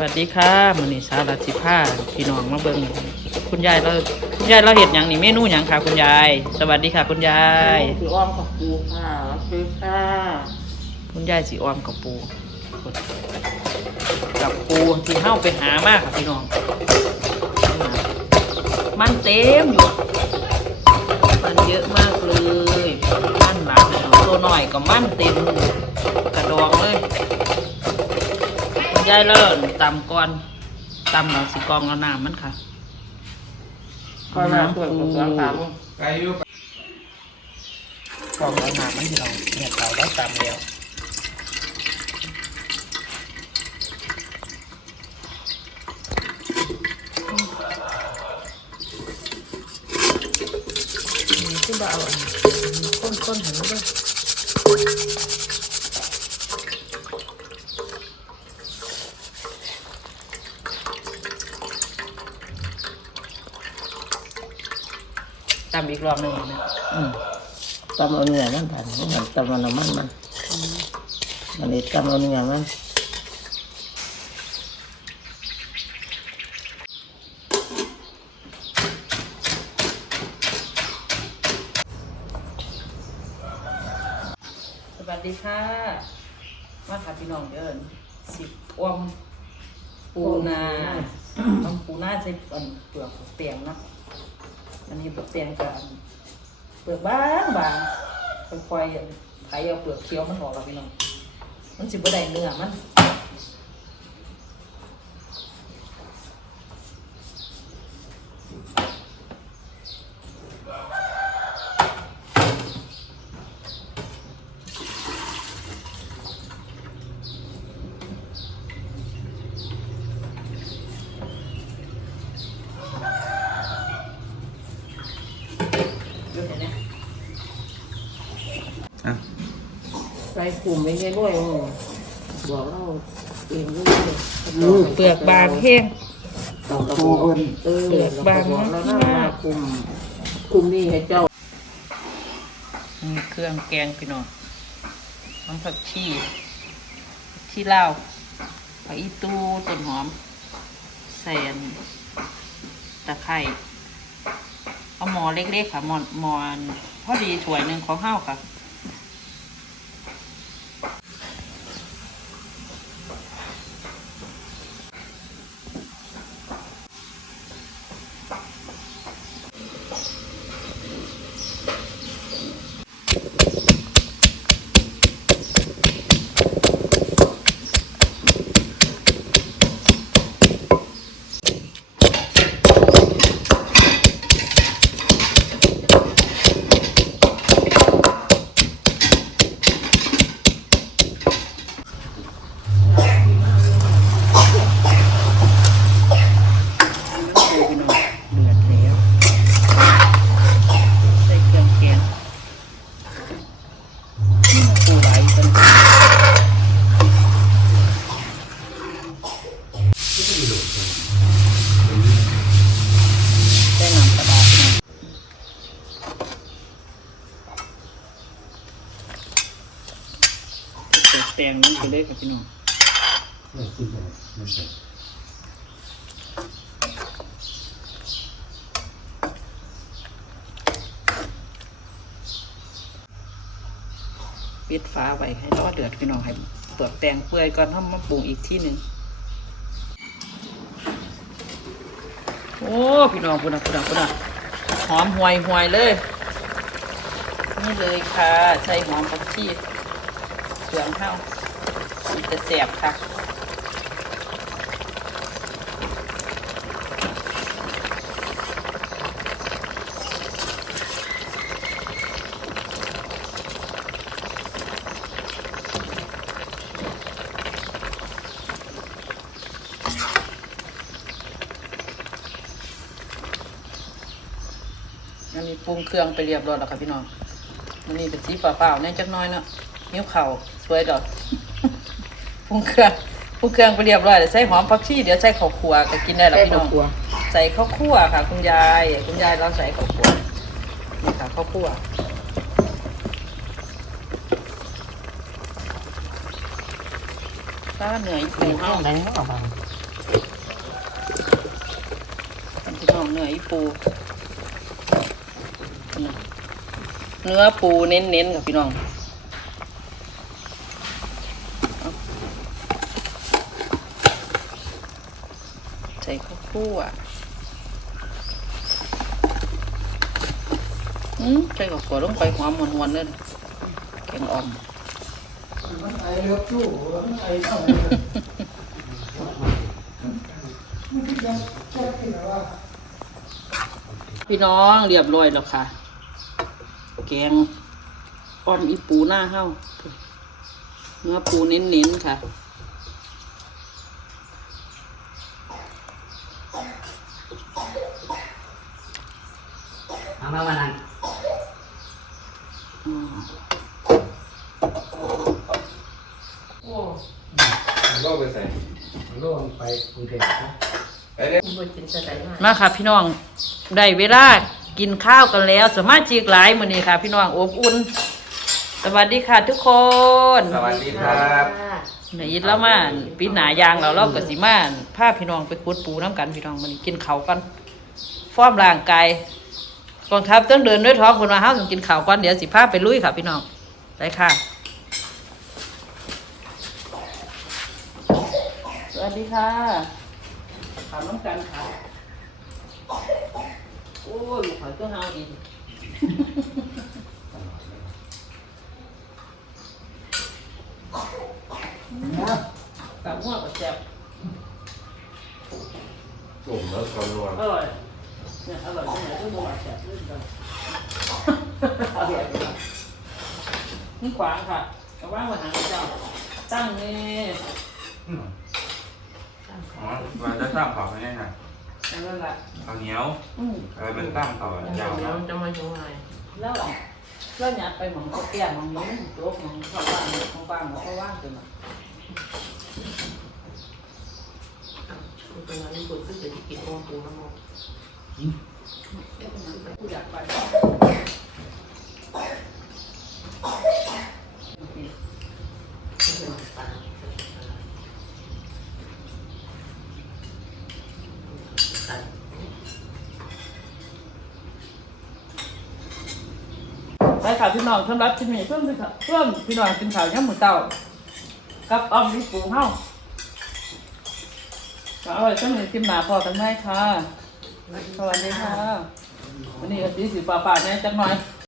สวัสดีค่ะมื้อนี้สาวรัติภาพี่น้องมาเบิ่งคุณยายเราคุณยายเราเฮ็ดหยังนี่เมนูหยังค่ะคุณยาย สวัสดีค่ะ คุณยาย คืออ้อมกับปูค่ะคือค่ะคุณยายสิอ้อมกับปู กับปูที่เฮาไปหามาค่ะพี่น้อง มันเต็มอยู่ มันเยอะมากเลยมันหลายตัวหน่อยก็มันเต็มกระดองเลยคุณ ยายเลิศตำก่อนตำเราสิกรองเอาน้ำมันค่ะก็น้ำเปลือกกับสองสามไก่อยู่กรองเอาน้ำมันที่เราเนี่ยเขาได้ตำแล้วนี่คือเบเอาอันนี้ข้นๆเห็นไหมด้วย ตำอีกรอบหนึ่งนะอืมตำเอาเนื้อมันผ่านมันตำเอาน้ำมันมันอันนี้ตำเอาเนื้อมันสวัสดีค่ะ มาค่ะพี่น้องเดินสิบอ้วมปูนา ต้องปูนาใส่อันเปลือกเตียงเนาะ อันนี้เปลือกเตียงกับอันเปลือกบางบางค่อยๆไถเอาเปลือกเคี้ยวมันออกแล้วพี่น้องมันสิบ่ได้เนื้อมัน เยอะเนี้ย อะ ใส่กลุ่มไม่ใช่ด้วยบอกเราเองด้วยเปลือกบางแห้งต้องกระบอกเออเปลือกบางแล้วนะนะกลุ่มกลุ่มนี้ให้เจ้ามีเครื่องแกงพี่น้องน้ำผักชีผักชีลาวผักอีตูต้นหอมใส่อันตะไคร้เอาหมอเล็กๆค่ะหมอหมออันพอดีถ้วยหนึ่งของห้าค่ะ พี่น้องเดือดแล้วใส่เครื่องแกงปูไหลกันได้น้ำปลาร้าพี่น้องใส่ แตงนี้ไปเลยค่ะพี่น้องปิดฟ้าไว้ให้รอเดือดพี่น้องให้เปลือกแตงเปื่อยก่อนทำมาปรุงอีกที่หนึ่งโอ้พี่น้องพุ่นนะพุ่นนะพุ่นนะหอมห่วยห่วยเลย นี่เลยค่ะ ใส่หอมผักชี เสืองข้าวมันจะแสบค่ะอันนี้ปรุงเครื่องไปเรียบร้อยแล้วค่ะพี่น้องอันนี้เป็นสีเปล่าๆเนี่ยจักน้อยเนาะ นิ้วเข่าสวยดอกพุงเครื่องพุงเครื่องไปเรียบร้อยเดี๋ยวใส่หอมผักชีเดี๋ยวใส่ข้าวคั่วก็กินได้แล้วพี่น้องใส่ข้าวคั่วค่ะ คุณยาย คุณยายเราใส่ข้าวคั่วนี่ค่ะข้าวคั่วก็เหนื่อยปูห้องแล้วพี่น้องเหนื่อยปูเนื้อปูเน้นๆกับพี่น้อง ส่ข้าวคั่วอืมใส่ข้าวคั่วลงไปหอมหวนๆเลยแกงอ่อมมันไอเลือบจู่มันไอเท่าไหพี่น้องเรียบร้อยแล้วค่ะ แกงอ่อนอีปูหน้าเห้าเนื้อปูเน้นๆค่ะ เอา มาวันนั้นอืมโลกไปใส่โลงไปกรุงเทพนะไอ้เนี่ยบ่กินสะใจมากมาค่ะพี่น้องได้เวลากินข้าวกันแล้วสมาชิกหลายมื้อนี้ค่ะ พี่น้องอบอุ่น สวัสดีค่ะทุกคนสวัสดีครับไหนยิดแล้วมาปีหนายางเราเราก็สิมาพาพี่น้องไปขุดปูน้ำกันพี่น้องมื้อนี้กินข้าวกันฟ้อมร่างกาย กองทัพต้องเดินด้วยท้องคนมาห้าต้องกินข่าวก่อนเดี๋ยวสิพาไปลุยค่ะพี่น้องไปค่ะสวัสดีค่ะถามน้องกันค่ะโอ้ยลูกหอยตัวเฮาอีกกับหัวกับแซ่บ กลุ่มแล้วคำนวณ อร่อยเนี่ยอร่อยตรงไหนก็หัวแซ่บด้วยกันอร่อยค่ะ นี่ขวางค่ะกระว่างมาหางเจ้าตั้งนี่อ๋อมันจะสร้างความให้ไงนั่นแหละข้าวเหนียวอืมเออเป็นตั้งต่อยาวแล้แล้ววจะมาอยู่ไงแล้วแล้วหยัดไปหมองก็แก่หมองนี้โต๊ะหมองเข้าบ้านของบ้านเขาก็ว่างจนคุณเป็นงานที่คุณขึ้นจะกินโอ้ปูน้ำมันกูอยากไป ไปค่ะพี่น้องสำหรับที่มีเพื่อนเพื่อนพี่น้องกินข่าวย่ำหมูเต่ากับออมลิปูเฮาก็อร่อยจังเลยกินหนาพอกันได้ค่ะสวัสดีค่ะวันนี้ก็สีสีป่าๆเนี่ยจังหน่อย